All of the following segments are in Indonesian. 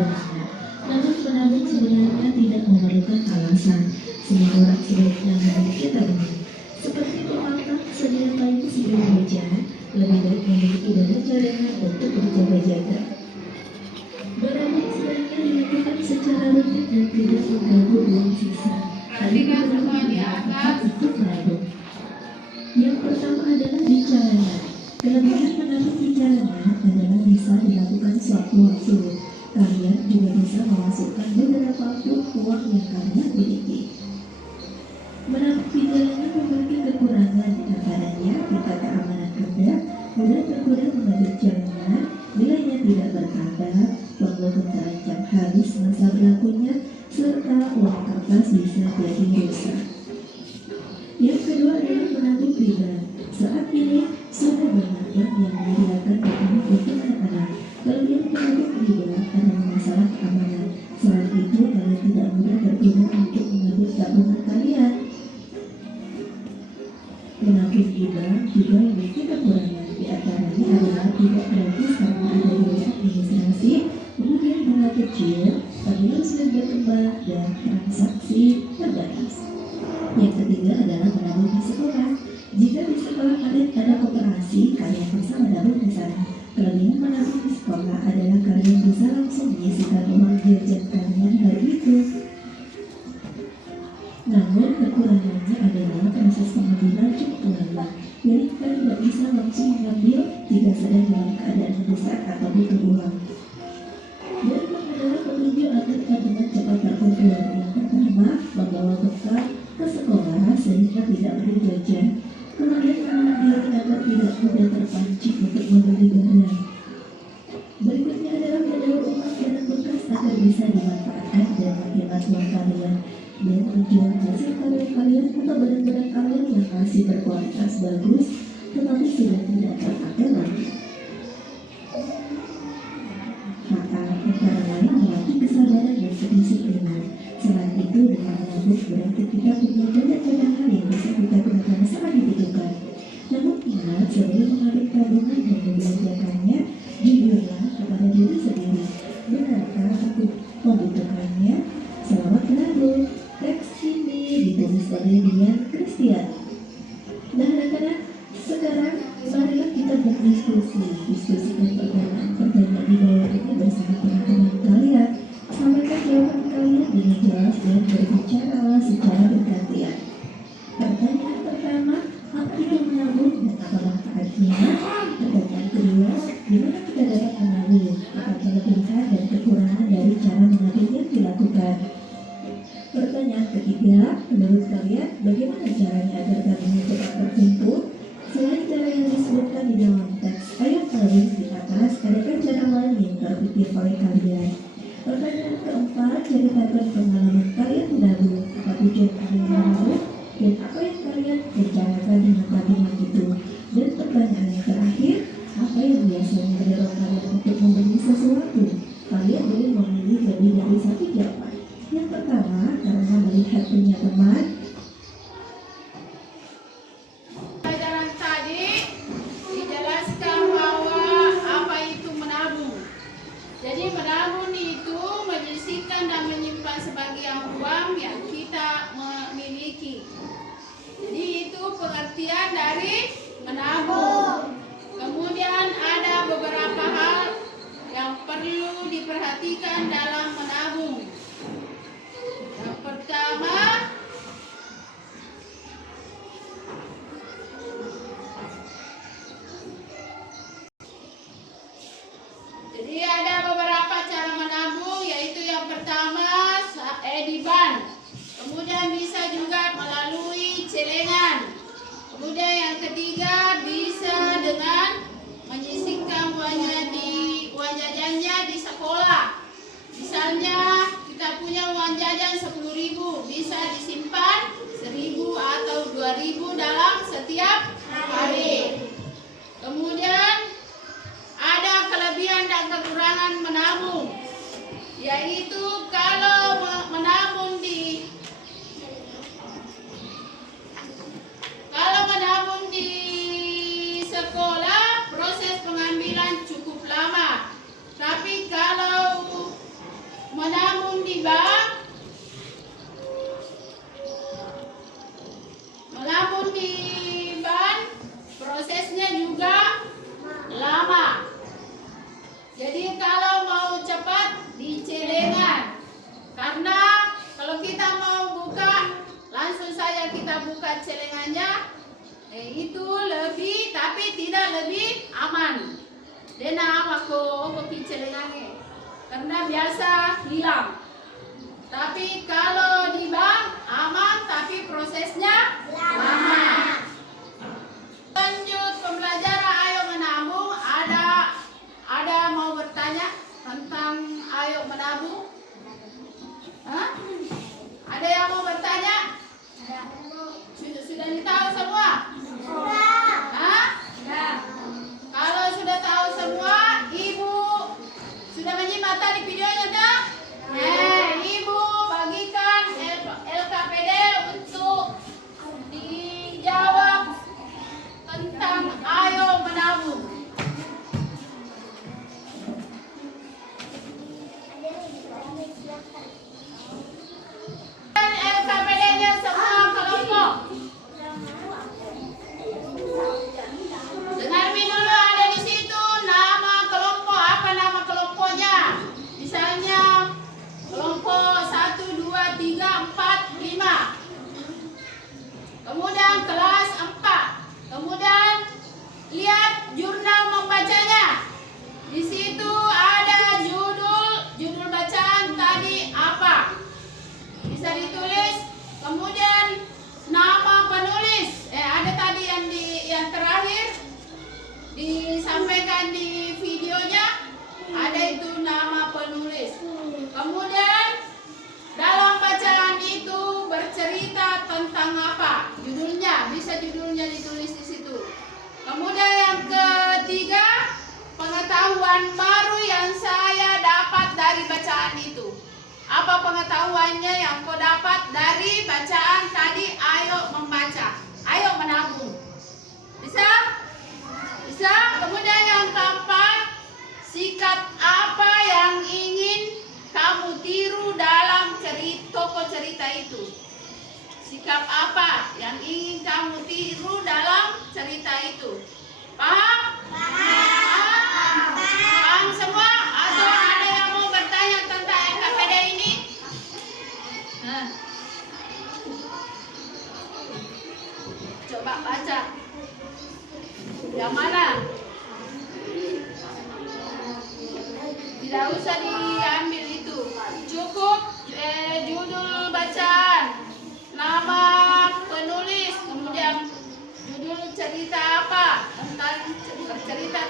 kebenaran. Namun menabung sebenarnya tidak memerlukan alasan. Semua orang sebaiknya memiliki tabungan. Seperti pepatah sedia payung sebelum hujan, lebih baik memiliki dana cadangan untuk berjaga-jaga. Menabung sebaiknya dilakukan secara rutin dan tidak mengganggu uang sisa. Ada beberapa pilihan untuk menabung. Yang pertama adalah di caranya. Kelebihan menabung di caranya adalah bisa dilakukan sewaktu-waktu. Kalian juga bisa memasukkan beberapa pun uang yang kalian miliki. Menabung di caranya memiliki kekurangan, antaranya tingkat keamanan rendah, mudah tergoda mengambil jaminan, nilainya tidak bertambah, walaupun terancam habis masa berlakunya, serta uang kertas bisa jadi rusak. Yang kedua adalah menabung riba. Saat ini sudah banyak bank yang menyediakan rekening untuk anak-anak. Kelebihan menabung riba adalah masalah keamanan. Selain itu, kalian tidak mudah tergoda untuk mengambil tabungan kalian. Menabung riba juga memiliki kekurangan. Di antaranya adalah tidak gratis karena ada biaya administrasi, kemudian bunga kecil, tabungan sulit berkembang, dan transaksi terbatas. Yang ketiga adalah menabung di sekolah. Jika di sekolah kalian ada koperasi, kalian bisa menabung di sana. Kelebihan menabung di sekolah adalah kalian bisa langsung menyisihkan uang jajan kalian hari itu. Namun kekurangannya adalah proses pengambilan cukup lama. Jadi kalian tidak bisa langsung mengambil jika sedang dalam keadaan mendesak atau butuh uang. Dan adalah petunjuk agar tabungan cepat terkumpul. Yang pertama, membawa bekal ke sekolah sehingga tidak beli jajan. Kemudian menahan diri agar tidak mudah terpancing untuk membeli barang. Berikutnya adalah mendaur ulang barang bekas agar bisa dimanfaatkan dan menghemat uang kalian, dan menjual hasil karya kalian atau barang-barang kalian yang masih berkualitas bagus tetapi sudah tidak terpakai lagi. Antara lain melatih kesabaran dan kedisiplinan. Selain itu, dengan menabung berarti kita punya dana cadangan yang bisa kita gunakan saat dibutuhkan. Namun ingat, sebelum mengambil tabungan dan membelanjakannya, jujurlah kepada diri sendiri. Benarkah aku membutuhkannya? Selamat menabung. Teks ini ditulis oleh Dian Christian. Nah, anak-anak, sekarang marilah kita diskusikan pertanyaan di bawah ini bersama teman-teman kalian. Sampaikan jawaban kalian dengan jelas dan berbicara secara bergantian. Pertanyaan pertama, apa itu menabung dan apa manfaatnya? Pertanyaan kedua, gimana kita dapat menabung? Apa kelebihan dan kekurangan dari cara menabung yang dilakukan? Pertanyaan ketiga, menurut kalian bagaimana caranya agar tabungan cepat terkumpul? Selain cara yang disebutkan di dalam teks ayat kalian di atas, adakah cara lain yang terpikir oleh kalian? Pertanyaan keempat, ceritakan pengalaman kalian menabung. Apa tujuan kalian menabung dan apa yang kalian rencanakan dengan tabungan itu? Dan pertanyaan yang terakhir, apa yang biasanya mendorong kalian untuk membeli sesuatu? Kalian boleh memilih lebih dari satu jawaban. Yang pertama, karena melihat punya teman. Pelajaran tadi dijelaskan bahwa apa itu menabung. Jadi menabung itu menyisihkan dan menyimpan sebagian uang yang kita memiliki. Jadi itu pengertian dari menabung. Kemudian ada beberapa hal yang perlu diperhatikan dalam menabung. Yang pertama, jadi ada beberapa cara menabung, yaitu yang pertama di bank, kemudian bisa juga melalui celengan, kemudian yang ketiga bisa dengan menyisihkan uang jajannya di sekolah. Misalnya kita punya uang jajan 10.000, bisa disimpan 1.000 atau 2.000 dalam setiap hari. Kemudian ada kelebihan dan kekurangan menabung, yaitu kalau menabung di sekolah proses pengambilan cukup lama. Tapi kalau Itu lebih tapi tidak lebih aman. Dena aku celengange. Karena biasa hilang. Tapi kalau di bank aman tapi prosesnya lama. Lanjut pembelajaran ayo menabung. Ada mau bertanya tentang ayo menabung? Hah? Ada yang mau bertanya? Sudah tahu semua? Hah? Kalau sudah tahu semua, Ibu sudah menyimak tadi videonya dah? Ibu bagikan LKPD untuk dijawab tentang ayo menabung. Dan LKPD-nya semua kelompok. Dengarmi dulu, ada di situ nama kelompok. Apa nama kelompoknya? Misalnya kelompok 1, 2, 3, 4, 5. Kemudian kelas 4. Kemudian lihat jurnal membacanya. Di situ ada judul bacaan tadi apa? Bisa ditulis. Kemudian nama penulis. Ada tadi yang terakhir disampaikan di videonya. Ada itu nama penulis. Kemudian dalam bacaan itu bercerita tentang apa? Judulnya, bisa judulnya ditulis di situ. Kemudian yang ketiga, pengetahuan baru yang saya dapat dari bacaan itu. Apa pengetahuannya yang kau dapat dari bacaan tadi? Ayo membaca, ayo menabung. Bisa? Bisa? Kemudian yang keempat, sikap apa yang ingin kamu tiru dalam tokoh cerita itu? Sikap apa yang ingin kamu tiru dalam cerita itu? Paham? Paham semua? Atau ada yang mau bertanya tentang LKPD ini? Coba baca. Yang mana? Tidak usah diambil itu. Cukup judul bacaan, nama penulis, kemudian judul cerita apa, bercerita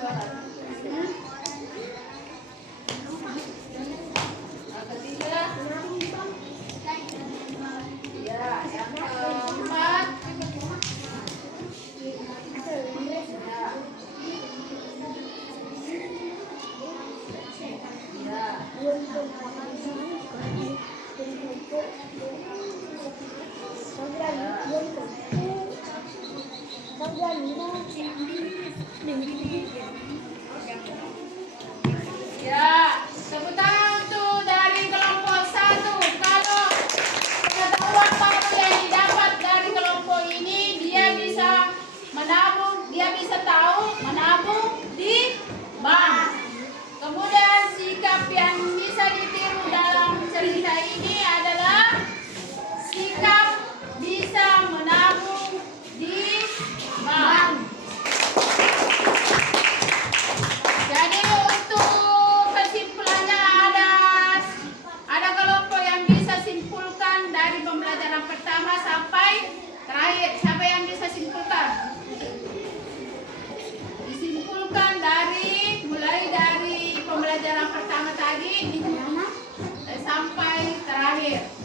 suara. Yang ketiga. Ya, yang keempat. Ya. Ya. Ya, tepuk tangan untuk dari kelompok 1. Kalau pengetahuan baru yang didapat dari kelompok ini, dia bisa menabung, dia bisa tahu menabung di bank. Kemudian sikap yang bisa ditiru dalam cerita ini adalah sikap bisa menabung di bank. Jadi untuk kesimpulannya ada kelompok yang bisa simpulkan dari pembelajaran pertama sampai terakhir. Siapa yang bisa simpulkan? Disimpulkan mulai dari pembelajaran pertama tadi sampai terakhir.